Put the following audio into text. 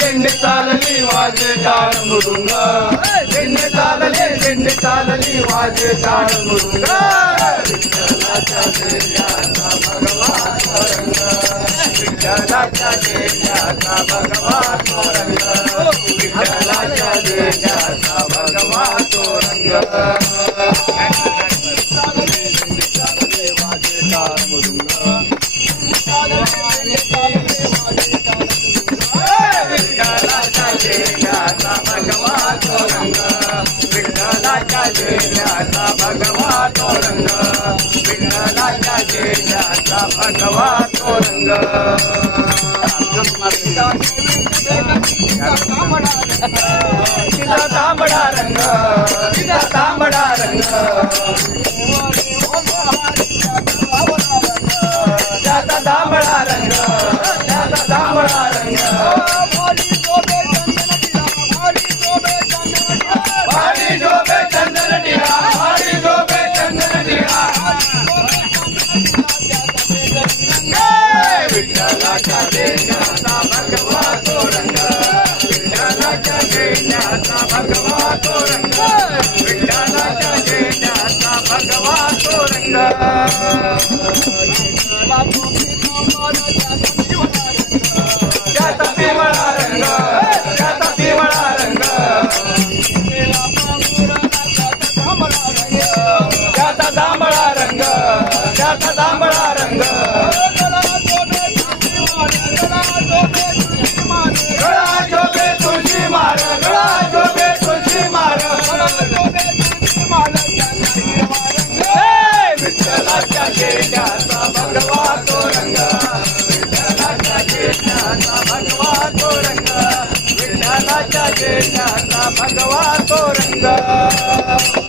दिंडी चालली वाजे टाळ मृदुंग दिंडी चालली वाजे टाळ मृदुंग विठ्ठलाच्या देण्याचा भगवा रंग विठ्ठलाच्या देण्याचा भगवा रंग विठ्ठलाच्या देण्याचा भगवा रंग चालले वाजे टाळ मृदुंग विठ्ठलाच्या देण्याचा भगवा रंग विठ्ठलाच्या देण्याचा भगवा रंग विठ्ठलाच्या देण्याचा भगवा रंग तिचा तांबडा रंग तिचा तांबडा रंग त्याचा तांबडा रंग त्याचा तांबडा रंग भारी शोभे चंदन टिळा भारी शोभे चंदन टिळा विठ्ठलाच्या देण्याचा भगवा रंग विठ्ठलाच्या देण्याचा भगवा रंग विठ्ठलाच्या देण्याचा भगवा रंग त्याचा पिवळा रंग त्याचा पिवळा रंग त्याचा जांभळा रंग त्याचा जांभळा रंग गळा शोभे तुळशी मार गळा शोभे तुळशी मार विठ्ठलाच्या देण्याचा भगवा रंग विठ्ठलाच्या देण्याचा भगवा रंग विठ्ठलाच्या देण्याचा भगवा रंग